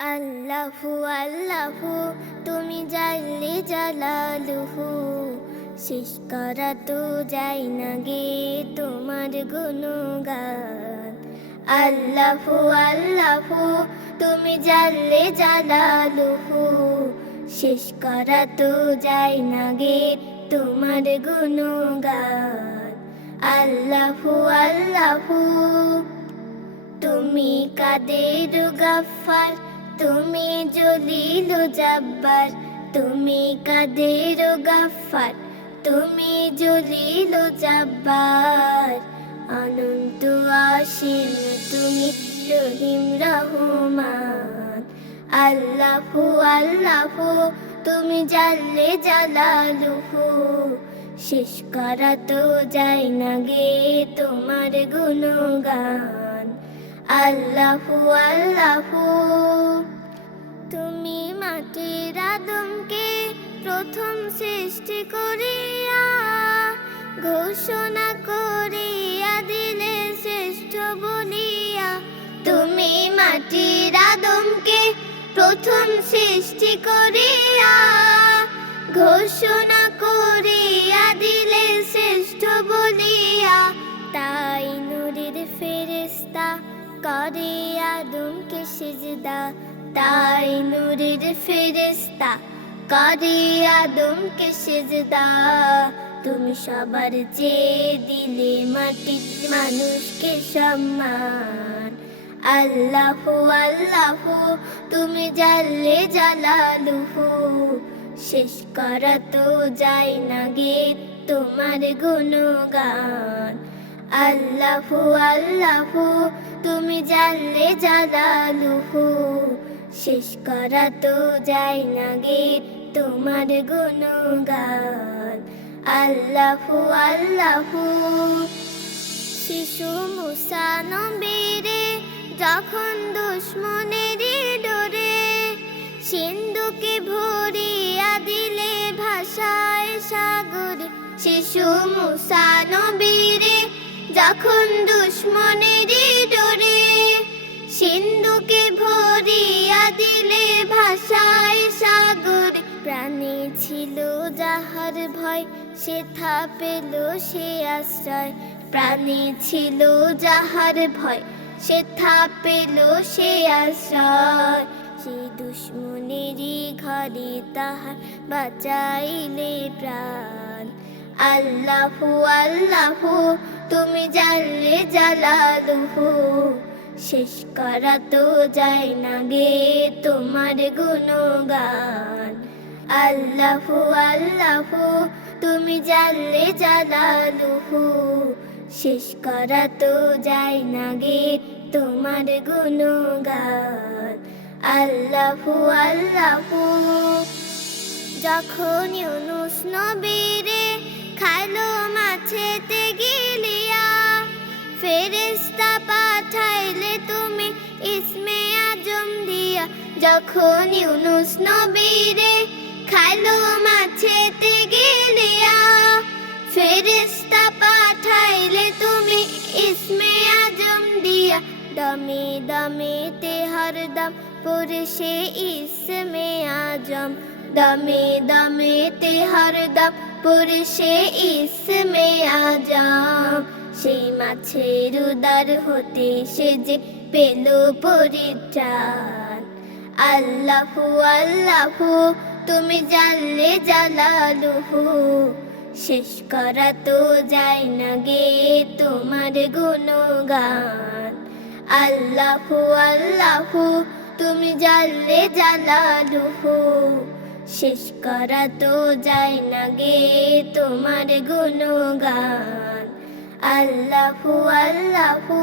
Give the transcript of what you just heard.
আল্লাহু আল্লাহু তুমি জাল্লে জালালুহু, শেষ করা তো যায় না গে তোমার গুণগান। আল্লাহু আল্লাহু তুমি জাল্লে জালালুহু, শেষ করা তো যায় না গে তোমার গুণগান। আল্লাহু আল্লাহু তুমি কাদের গাফফার, তুমি জলিল জাব্বার। তুমি কাদের গাফফার, তুমি জলিল জাব্বার। অনন্ত অসীম তুমি রহিম রহমান। আল্লাহু আল্লাহু তুমি জাল্লে জালালুহু, শেষ করা তো যায় না গে তোমার গুণগান। আল্লাহু আল্লাহু তুমি মাটির আদমকে প্রথম সৃষ্টি করিয়া ঘোষণা করিয়া দিলে শ্রেষ্ঠ বলিয়া। তুমি মাটির আদমকে প্রথম সৃষ্টি করিয়া ঘোষণা করিয়া দিলে শ্রেষ্ঠ বলিয়া। তাই নূরের ফেরেশতা করে আদমকে সিজদা। তাই নূরের ফেরেশতা করে আদমকে সিজদা। তুমি সবার চেয়ে দিলে মাটির মানুষকে সম্মান। আল্লাহু আল্লাহু তুমি জাল্লে জালালুহু, শেষ করা তো যায় না গে তোমার গুণগান। আল্লাহু আল্লাহু তুমি জাল্লে জালালুহু, শেষ করা তো যায় না গে তোমার গুণগান। আল্লাহু আল্লাহু শিশু মুসা নবীরে যখন দুশ্মনেরই ডোরে সিন্ধুকে ভরিয়া দিলে ভাষায় সাগরে। শিশু মুসা নবীরে যখন দুশ্মনেরই ডোরে সিন্ধুকে ভরিয়া দিলে ভাষায় সাগরে। প্রাণে ছিল যাহার ভয়, সেথা পেল সে আশ্রয়। প্রাণে ছিল যাহার ভয়, সেথা পেল সে আশ্রয়। সে দুশ্মনেরই ঘরে তাহার বাঁচাইলে প্রাণ। আল্লাহু আল্লাহু তুমি জাল্লে জালালুহু, শেষ করা তো যায় না গে তোমার গুণগান। আল্লাহু আল্লাহু তুমি জাল্লে জালালুহু, শেষ করা তো যায় না গে তোমার গুণগান। আল্লাহু আল্লাহু যখন ইউনুস নবীরে খাইলো মাছেতে গিলিয়া, ফেরেশতা পাঠাইলে তুমি ইসমে আজম দিয়া। যখন ইউনুস নবীরে খাইলো মাছেতে গিলিয়া, ফেরেশতা পাঠাইলে তুমি ইসমে আজম দিয়া। দমে দমেতে হরদম পড়ে সে ইসমে আজম। দমে দমেতে হরদম পড়ে সে ইসমে আজম। সেই মাছের উদর হতে সে যে পেল পরিত্রাণ। আল্লাহু আল্লাহু তুমি জাল্লে জালালুহু, শেষ করা তো যায় না গে তোমার গুণগান। আল্লাহু আল্লাহু তুমি জাল্লে জালালুহু, শেষ করা তো যায় না গে তোমার গুণগান। আল্লাহু আল্লাহু